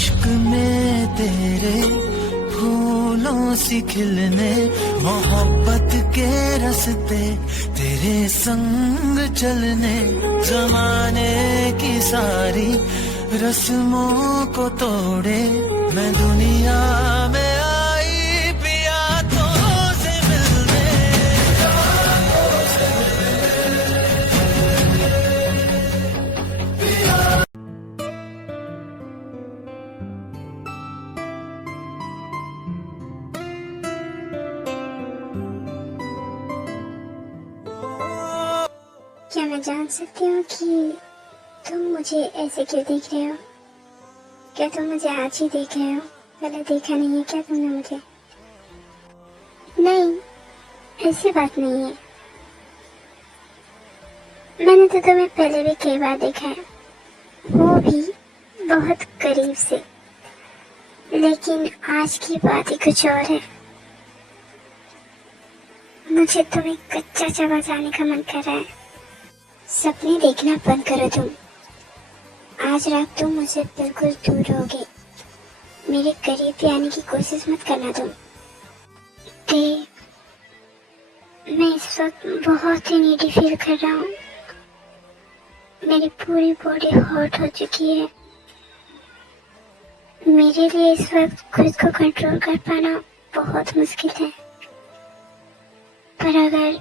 इश्क में तेरे फूलों सी खिलने, मोहब्बत के रास्ते तेरे संग चलने, जमाने की सारी रस्मों को तोड़े मैं दुनिया में आई पिया तो से मिलने। क्या मैं जान सकती हूँ कि तुम मुझे ऐसे क्यों देख रहे हो? क्या तुम मुझे आज ही देख रहे हो? पहले देखा नहीं है क्या तुमने मुझे? नहीं, ऐसी बात नहीं है। मैंने तो तुम्हें पहले भी कई बार देखा है, वो भी बहुत करीब से, लेकिन आज की बात ही कुछ और है। मुझे तुम्हें कच्चा चबा जाने का मन कर रहा है। सपने देखना बंद करो तुम। आज रात तुम मुझसे बिल्कुल दूर रहोगे। मेरे करीब भी आने की कोशिश मत करना तुम। मैं इस वक्त बहुत ही नीडी फील कर रहा हूँ। मेरी पूरी बॉडी हॉट हो चुकी है। मेरे लिए इस वक्त खुद को कंट्रोल कर पाना बहुत मुश्किल है। पर अगर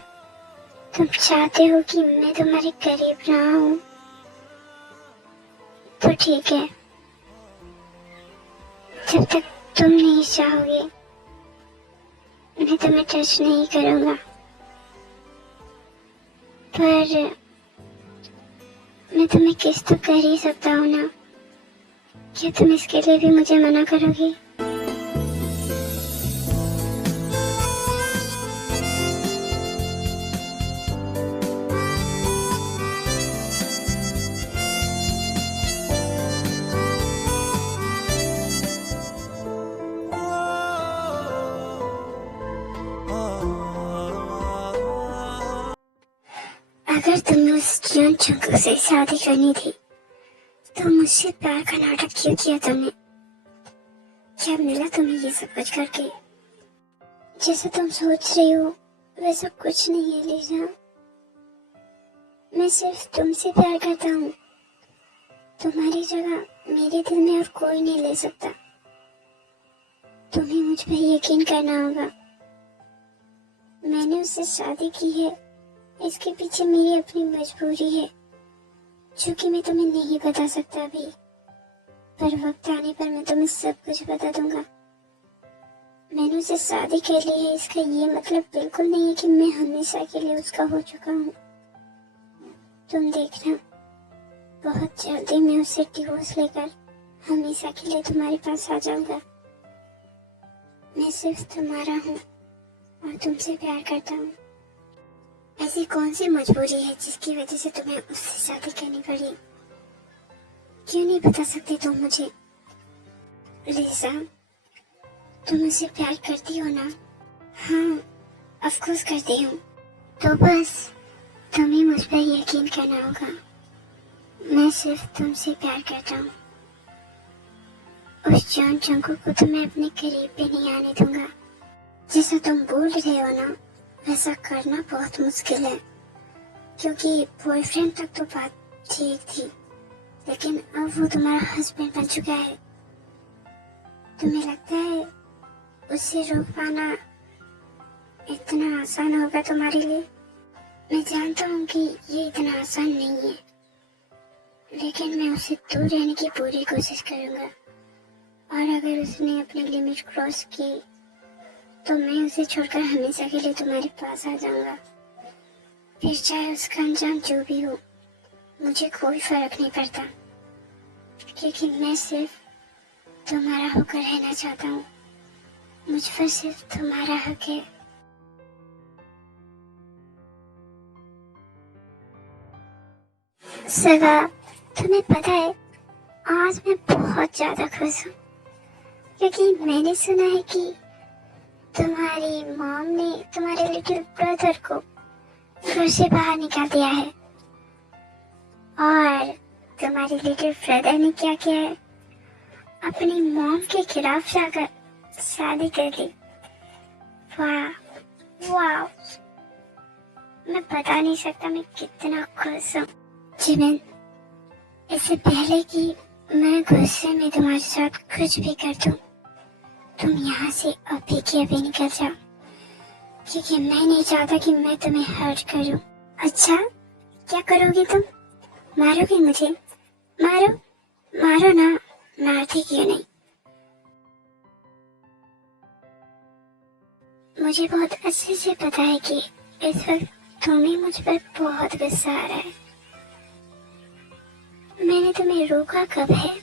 तुम चाहते हो कि मैं तुम्हारे करीब ना हूँ तो ठीक है। जब तक तुम नहीं चाहोगे मैं तुम्हें टच नहीं करूँगा। पर मैं तुम्हें किस तो कर ही सकता हूँ ना। क्या तुम इसके लिए भी मुझे मना करोगी? अगर तुम्हें उस जियोन चंगू से शादी करनी थी तो मुझसे प्यार का नाटक क्यों किया तुमने? क्या मिला तुम्हें ये सब कुछ करके? जैसा तुम सोच रही हो वैसा कुछ नहीं है लीजा। मैं सिर्फ तुमसे प्यार करता हूँ। तुम्हारी जगह मेरे दिल में और कोई नहीं ले सकता। तुम्हें मुझ पर यकीन करना होगा। मैंने उससे शादी की है, इसके पीछे मेरी अपनी मजबूरी है जो कि मैं तुम्हें नहीं बता सकता अभी। पर वक्त आने पर मैं तुम्हें सब कुछ बता दूंगा। मैंने उससे शादी कर ली है, इसका ये मतलब बिल्कुल नहीं है कि मैं हमेशा के लिए उसका हो चुका हूँ। तुम देखना, बहुत जल्दी मैं उससे डिवोर्स लेकर हमेशा के लिए तुम्हारे पास आ जाऊंगा। मैं सिर्फ तुम्हारा हूँ और तुमसे प्यार करता हूँ। ऐसी कौन सी मजबूरी है जिसकी वजह से तुम्हें उससे शादी करनी पड़ी? क्यों नहीं बता सकते तुम मुझे? लिसा, तुम मुझसे प्यार करती हो ना? हाँ, ऑफ कोर्स करती हूँ। तो बस तुम्हें मुझ पर यकीन करना होगा। मैं सिर्फ तुमसे प्यार करता हूँ। उस जॉन चंकू को तो मैं अपने करीब भी नहीं आने दूंगा। जैसा तुम बोल रहे हो ना, वैसा करना बहुत मुश्किल है, क्योंकि बॉयफ्रेंड तक तो बात ठीक थी, लेकिन अब वो तुम्हारा हस्बैंड बन चुका है। तुम्हें लगता है उससे रोक पाना इतना आसान होगा तुम्हारे लिए? मैं जानता हूँ कि ये इतना आसान नहीं है, लेकिन मैं उससे दूर रहने की पूरी कोशिश करूँगा। और अगर उसने अपनी लिमिट क्रॉस की तो मैं उसे छोड़कर हमेशा के लिए तुम्हारे पास आ जाऊंगा। फिर चाहे उसका अंजाम जो भी हो, मुझे कोई फर्क नहीं पड़ता, क्योंकि मैं सिर्फ तुम्हारा होकर रहना चाहता हूँ। मुझ पर सिर्फ तुम्हारा हक है। सगा, तुम्हें पता है आज मैं बहुत ज्यादा खुश हूँ, क्योंकि मैंने सुना है कि तुम्हारी मॉम ने तुम्हारे लिटिल ब्रदर को घर से बाहर निकाल दिया है। और तुम्हारे लिटिल ब्रदर ने क्या किया है? अपनी मॉम के खिलाफ जाकर शादी कर ली। वाह वाह, मैं बता नहीं सकता मैं कितना खुश हूँ। जिमिन, इससे पहले कि मैं गुस्से में तुम्हारे साथ कुछ भी कर दूं, तुम यहाँ से अभी के अभी निकल जाओ, क्योंकि मैं नहीं चाहता कि मैं तुम्हें हर्ट करूं। अच्छा, क्या करोगी तुम? मारोगी मुझे? मारो मारो ना, मारती क्यों नहीं? मुझे बहुत अच्छे से पता है कि इस वक्त तुम्हें मुझ पर बहुत गुस्सा आ रहा है। मैंने तुम्हें रोका कब है?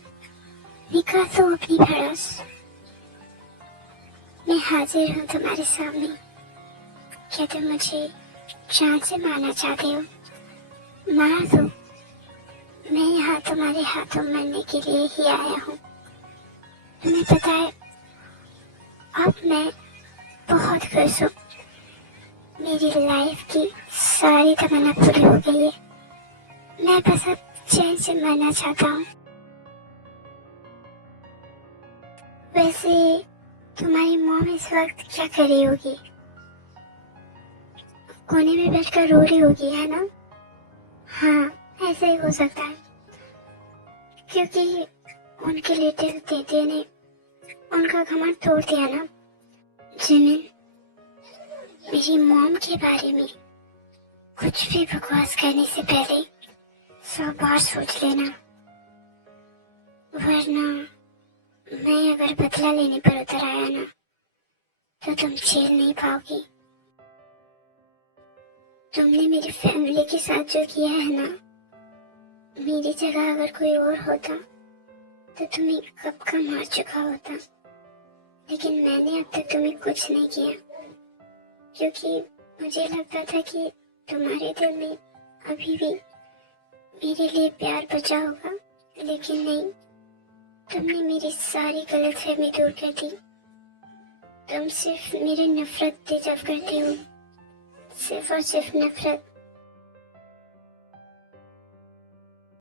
निकाल दो अपनी भड़ास। मैं हाजिर हूँ तुम्हारे सामने। क्या तुम मुझे जान से मारना चाहते हो? मार दो। मैं यहाँ तुम्हारे हाथों मरने के लिए ही आया हूँ। तुम्हें पता है, अब मैं बहुत खुश हूँ। मेरी लाइफ की सारी तमन्ना पूरी हो गई है। मैं बस अब चैन से मरना चाहता हूँ। वैसे तुम्हारी मॉम इस वक्त क्या कर रही होगी? कोने में बैठकर रो रही होगी, है ना? हाँ, ऐसा ही हो सकता है, क्योंकि उनके लिटिल तेते ने उनका घमंड तोड़ दिया ना। जिमिन, मेरी मॉम के बारे में कुछ भी बकवास करने से पहले 100 बार सोच लेना, वरना मैं अगर बदला लेने पर उतर आया ना, तो तुम झेल नहीं पाओगी। तुमने मेरी फैमिली के साथ जो किया है ना, मेरी जगह अगर कोई और होता तो तुम्हें कब का मार चुका होता। लेकिन मैंने अब तक तुम्हें कुछ नहीं किया, क्योंकि मुझे लगता था कि तुम्हारे दिल में अभी भी मेरे लिए प्यार बचा होगा। लेकिन नहीं, तुमने मेरी सारी गलतफहमी दूर कर दी। तुम सिर्फ मेरी नफरत डिजर्व करते हो, सिर्फ और सिर्फ नफरत।